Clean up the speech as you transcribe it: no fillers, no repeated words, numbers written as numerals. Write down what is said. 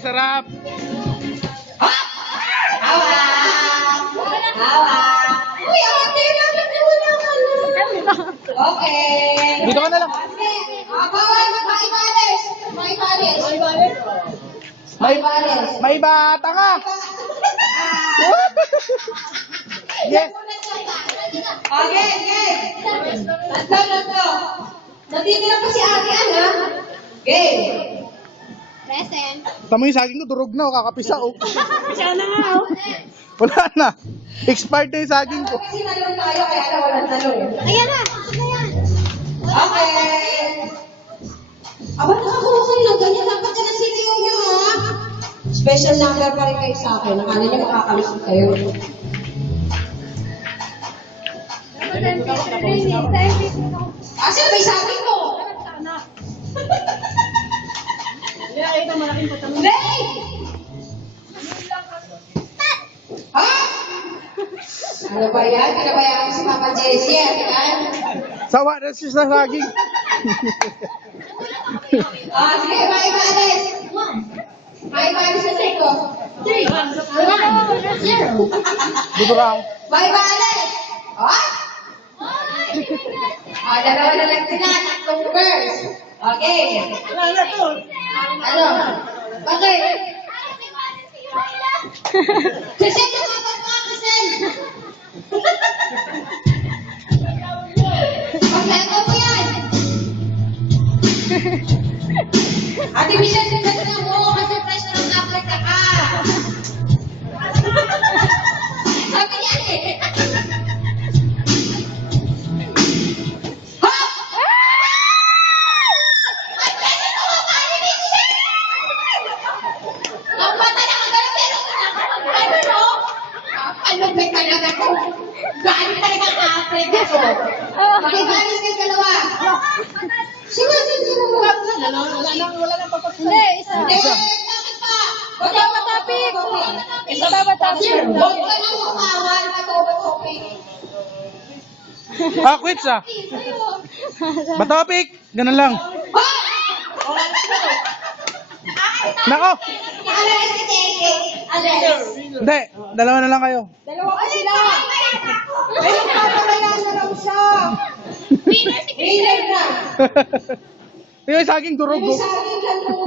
sarap. Uy, ate, dapat wala ka na. Okay. Dito ka na lang. Bawal, maibalis. May bata ka. Yes. Okay. Tatlo. Natitira pa si ate, Ana. Okay. Present. Tama yung saging ko, durog na, kakapisa oh. Siya na nga, oh. Wala na. Expired na yung saging ko. Kasi nalong tayo, kaya na walang tanong. Ayan na. Ayan. Okay. Aba, nakakuha kayo ng ganyan. Dapat ka na siniyo nyo, ha? Special number pa rin kayo sa akin. Akala niya makakalusot kayo. Asan ba yung sabi ko? Lay! Ha? Ano ba yan? Pinabayaan ko si Papa Jessie, yan? Sawa na siya sa saging. Sige, bye-bye, Bye-bye sa seko. 3, 1, 0. Dito ka ako. Bye-bye, dalawa na lang sila. Tatlong girls. Okay. Ano? Bakit? Kasi nakapat ka, kasi. Paglago mo yan. Ate Michelle, tignan mo kasi fresh na ng Africa ka. Sabi niya eh. Ha? Ay, pwede tumama ni Michelle! Ang mata na kagano, pero ano no? Ano ba talaga to? Gaano talaga ang Africa to? Makibalis kayo dalawa. Sige. Wala nang papas. Hindi, isa. Hindi, bakit pa? Topic. Isa ba topic? Huwag ka nang umawan, topic. Quits ah. Batopik. Ganun lang. Nako. Alas si Tete. Alas. Hindi. Dalawa na lang kayo. Dalawa pa sila. Ay, nagpapalayan na lang siya. Winner na. Yung saging durog May oh. saging lang po.